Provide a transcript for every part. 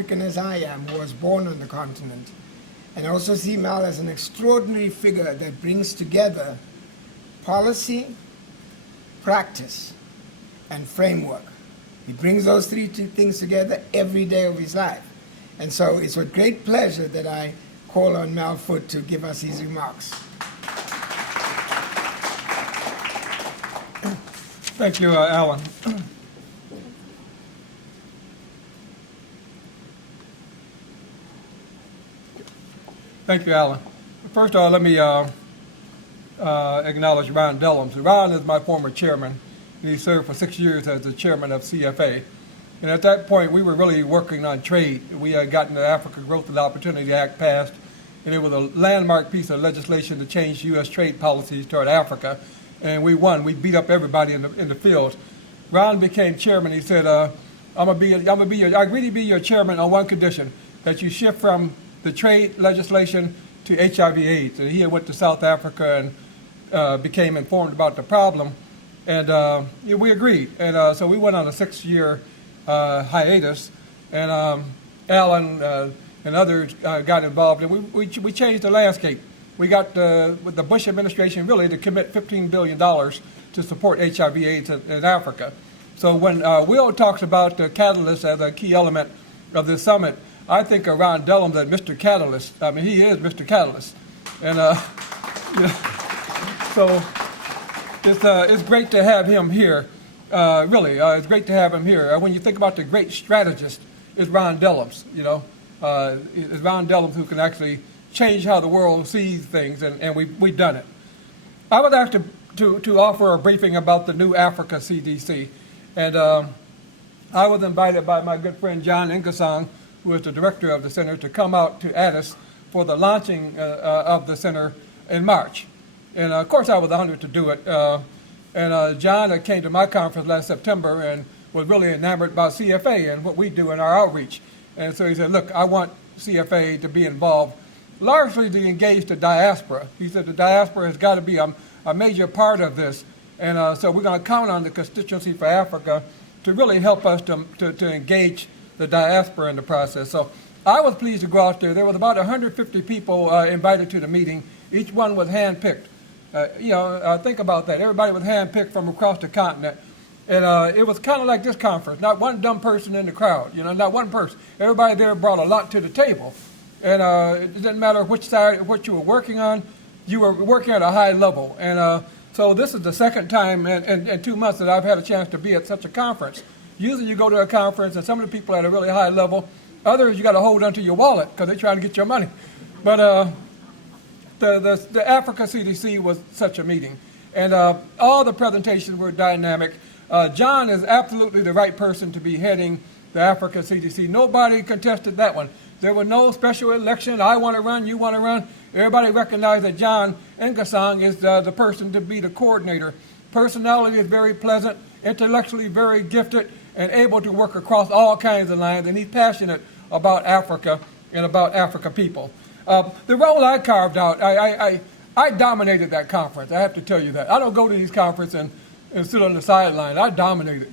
African as I am, who was born on the continent. And I also see Mal as an extraordinary figure that brings together policy, practice, and framework. He brings those three things together every day of his life. And so it's with great pleasure that I call on Mal Foote to give us his remarks. Thank you, Alan. Thank you, Alan. First of all, let me acknowledge Ron Dellums. Ron is my former chairman. He served for 6 years as the chairman of CFA. And at that point, we were really working on trade. We had gotten the Africa Growth and Opportunity Act passed, and it was a landmark piece of legislation to change U.S. trade policies toward Africa. And we won. We beat up everybody in the field. Ron became chairman. He said, I agree to be your chairman on one condition, that you shift from the trade legislation to HIV/AIDS. And he went to South Africa and became informed about the problem. And we agreed. And so we went on a 6-year hiatus. And Alan and others got involved. And we changed the landscape. We got, with the Bush administration, really to commit $15 billion to support HIV/AIDS in Africa. So when Will talks about the catalyst as a key element of this summit, I think of Ron Dellums as Mr. Catalyst. I mean, he is Mr. Catalyst. And so it's great to have him here. Really, it's great to have him here. When you think about the great strategist, it's Ron Dellums. It's Ron Dellums who can actually change how the world sees things, and we've done it. I was asked to offer a briefing about the new Africa CDC, and I was invited by my good friend John Ingasong, who is the director of the center, to come out to Addis for the launching of the center in March. And of course I was honored to do it. John came to my conference last September and was really enamored about CFA and what we do in our outreach. And so he said, look, I want CFA to be involved, largely to engage the diaspora. He said the diaspora has got to be a major part of this. And so we're going to count on the Constituency for Africa to really help us to engage the diaspora in the process. So I was pleased to go out there. There was about 150 people invited to the meeting. Each one was handpicked. Think about that. Everybody was handpicked from across the continent. And it was kind of like this conference. Not one dumb person in the crowd, not one person. Everybody there brought a lot to the table. And it didn't matter which side, what you were working on, you were working at a high level. And so this is the second time in 2 months that I've had a chance to be at such a conference. Usually you go to a conference and some of the people are at a really high level. Others, you got to hold onto your wallet because they're trying to get your money. But the Africa CDC was such a meeting. And all the presentations were dynamic. John is absolutely the right person to be heading the Africa CDC. Nobody contested that one. There was no special election. I want to run, you want to run. Everybody recognized that John Ingasong is the person to be the coordinator. Personality is very pleasant, intellectually very gifted, and able to work across all kinds of lines. And he's passionate about Africa and about Africa people. The role I carved out, I dominated that conference. I have to tell you that. I don't go to these conferences and sit on the sideline. I dominated,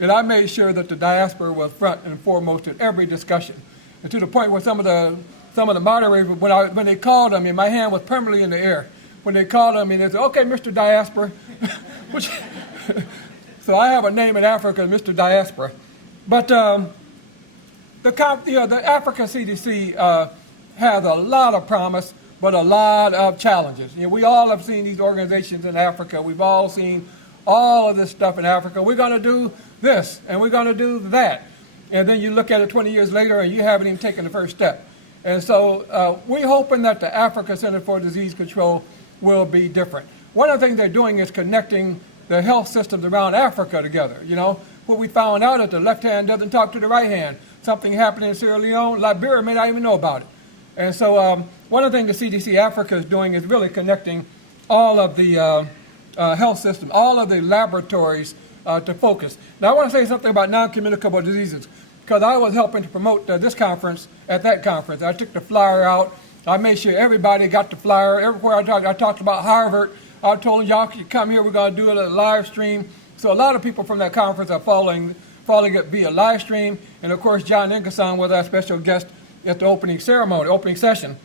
and I made sure that the diaspora was front and foremost in every discussion. And to the point where some of the moderators, when they called on me, my hand was permanently in the air. When they called on me, they said, "Okay, Mr. Diaspora," so I have a name in Africa, Mr. Diaspora. But the Africa CDC has a lot of promise, but a lot of challenges. We all have seen these organizations in Africa. We've all seen all of this stuff in Africa. We're going to do this, and we're going to do that. And then you look at it 20 years later, and you haven't even taken the first step. And so we're hoping that the Africa Center for Disease Control will be different. One of the things they're doing is connecting the health systems around Africa together. What we found out is the left hand doesn't talk to the right hand. Something happened in Sierra Leone, Liberia may not even know about it. And so one of the things the CDC Africa is doing is really connecting all of the health systems, all of the laboratories to focus. Now I want to say something about non-communicable diseases, because I was helping to promote this conference at that conference. I took the flyer out. I made sure everybody got the flyer. Everywhere I talked about Harvard. I told them, y'all can come here. We're going to do it a live stream. So a lot of people from that conference are following following it via live stream. And of course, John Ingersoll was our special guest at the opening ceremony, opening session.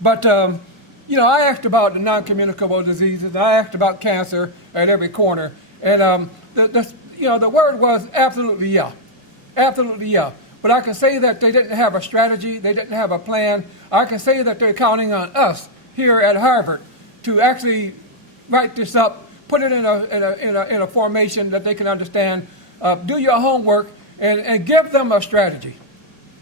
But, I asked about the non-communicable diseases. I asked about cancer at every corner. And, the word was absolutely yeah. Absolutely yeah. But I can say that they didn't have a strategy. They didn't have a plan. I can say that they're counting on us here at Harvard to actually write this up, put it in a formation that they can understand. Do your homework and give them a strategy.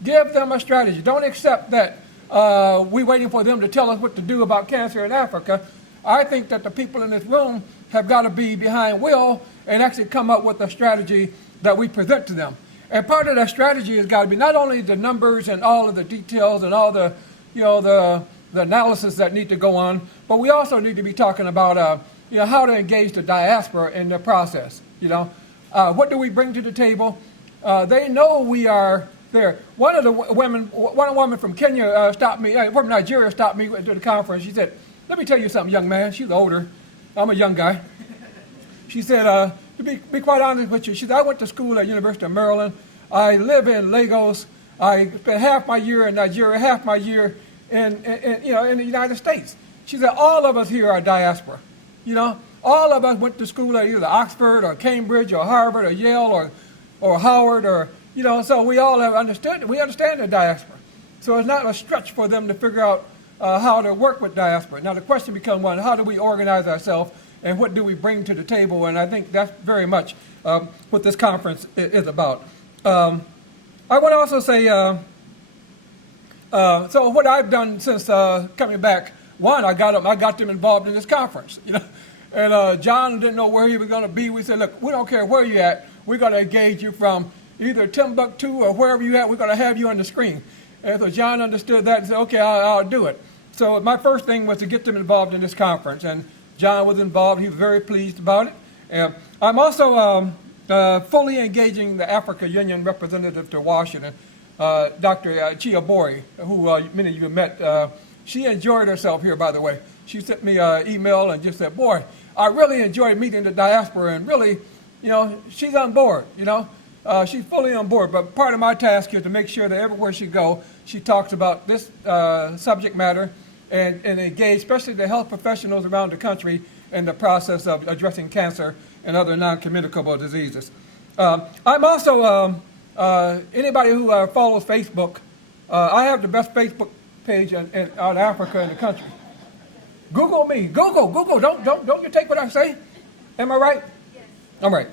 Give them a strategy. Don't accept that we're waiting for them to tell us what to do about cancer in Africa. I think that the people in this room have got to be behind Will and actually come up with a strategy that we present to them. And part of that strategy has got to be not only the numbers and all of the details and all the, the analysis that need to go on, but we also need to be talking about, how to engage the diaspora in the process. What do we bring to the table? They know we are there. One woman from Kenya stopped me, from Nigeria stopped me to the conference. She said, "Let me tell you something, young man." She's older. I'm a young guy. She said, to be quite honest with you, she said, "I went to school at University of Maryland. I live in Lagos. I spent half my year in Nigeria, half my year in the United States." She said, "All of us here are diaspora. All of us went to school at either Oxford or Cambridge or Harvard or Yale or Howard or, so we all have understood. We understand the diaspora. So it's not a stretch for them to figure out how to work with diaspora. Now the question becomes one: how do we organize ourselves? And what do we bring to the table?" And I think that's very much what this conference is about. I want to also say, so what I've done since coming back, one, I got them involved in this conference. And John didn't know where he was going to be. We said, "Look, we don't care where you're at. We're going to engage you from either Timbuktu or wherever you're at. We're going to have you on the screen." And so John understood that and said, "Okay, I'll do it." So my first thing was to get them involved in this conference. And John was involved. He was very pleased about it. And I'm also fully engaging the Africa Union representative to Washington, Dr. Chia Bori, who many of you have met. She enjoyed herself here, by the way. She sent me an email and just said, "Boy, I really enjoyed meeting the diaspora," and really, she's on board, she's fully on board. But part of my task is to make sure that everywhere she goes, she talks about this subject matter and engage, especially the health professionals around the country in the process of addressing cancer and other non-communicable diseases. I'm also, anybody who follows Facebook, I have the best Facebook page in Africa in the country. Google me. Google. Don't you take what I say? Am I right? Yes. All right.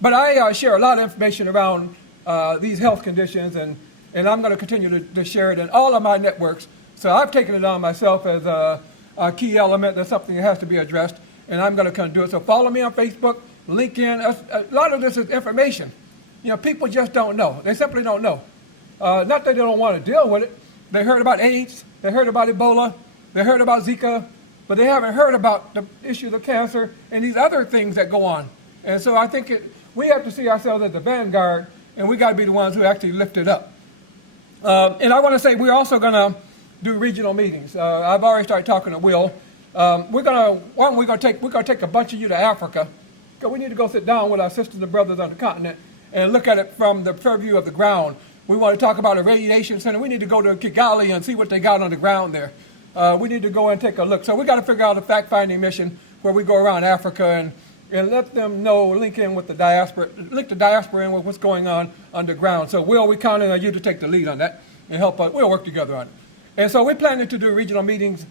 But I share a lot of information around these health conditions, and I'm going to continue to share it in all of my networks. So I've taken it on myself as a key element. That's something that has to be addressed, and I'm going to kind of do it. So follow me on Facebook, LinkedIn. A lot of this is information. People just don't know. They simply don't know. Not that they don't want to deal with it. They heard about AIDS. They heard about Ebola. They heard about Zika. But they haven't heard about the issues of cancer and these other things that go on. And so I think we have to see ourselves as the vanguard, and we got to be the ones who actually lift it up. And I want to say we're also going to do regional meetings. I've already started talking to Will. We're going to take a bunch of you to Africa, because we need to go sit down with our sisters and brothers on the continent and look at it from the purview of the ground. We want to talk about a radiation center. We need to go to Kigali and see what they got on the ground there. We need to go and take a look. So we got to figure out a fact-finding mission where we go around Africa and let them know, link the diaspora in with what's going on underground. So Will, we're counting on you to take the lead on that and help us. We'll work together on it. And so we're planning to do regional meetings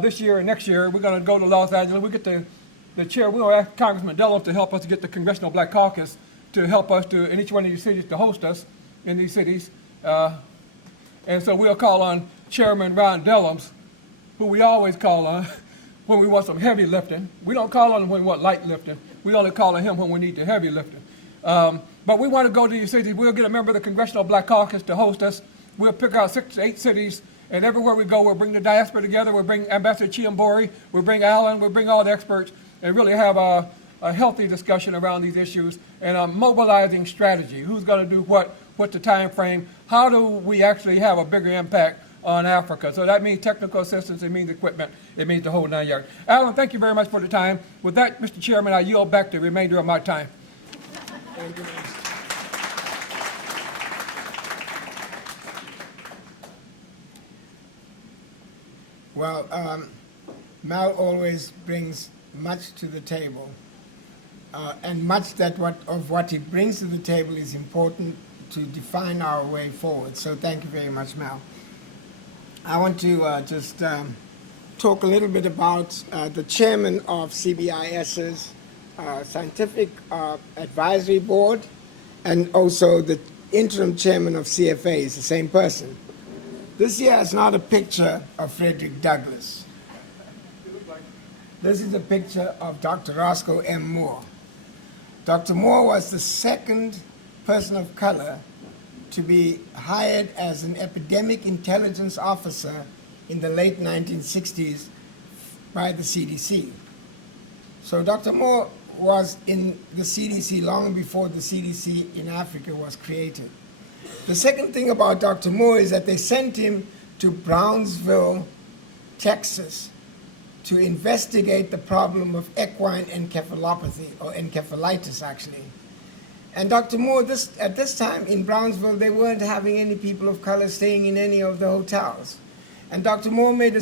this year and next year. We're going to go to Los Angeles. We'll get the chair. We'll ask Congressman Dellum to help us get the Congressional Black Caucus to help us in each one of these cities to host us in these cities. And so we'll call on Chairman Ron Dellums, who we always call on when we want some heavy lifting. We don't call on him when we want light lifting. We only call on him when we need the heavy lifting. But we want to go to these cities. We'll get a member of the Congressional Black Caucus to host us. We'll pick out 6 to 8 cities, and everywhere we go, we'll bring the diaspora together. We'll bring Ambassador Chiambori. We'll bring Alan. We'll bring all the experts and really have a healthy discussion around these issues and a mobilizing strategy. Who's going to do what? What's the time frame? How do we actually have a bigger impact on Africa? So that means technical assistance, it means equipment, it means the whole 9 yards. Alan, thank you very much for the time. With that, Mr. Chairman, I yield back the remainder of my time. Thank you, Mal. Well, Mal always brings much to the table, and much of what he brings to the table is important to define our way forward. So thank you very much, Mal. I want to just talk a little bit about the chairman of CBIS's Scientific Advisory Board, and also the interim chairman of CFA is the same person. This here is not a picture of Frederick Douglass. This is a picture of Dr. Roscoe M. Moore. Dr. Moore was the second person of color to be hired as an epidemic intelligence officer in the late 1960s by the CDC. So Dr. Moore was in the CDC long before the CDC in Africa was created. The second thing about Dr. Moore is that they sent him to Brownsville, Texas, to investigate the problem of equine encephalopathy, or encephalitis actually. And Dr. Moore, at this time in Brownsville, they weren't having any people of color staying in any of the hotels. And Dr. Moore made a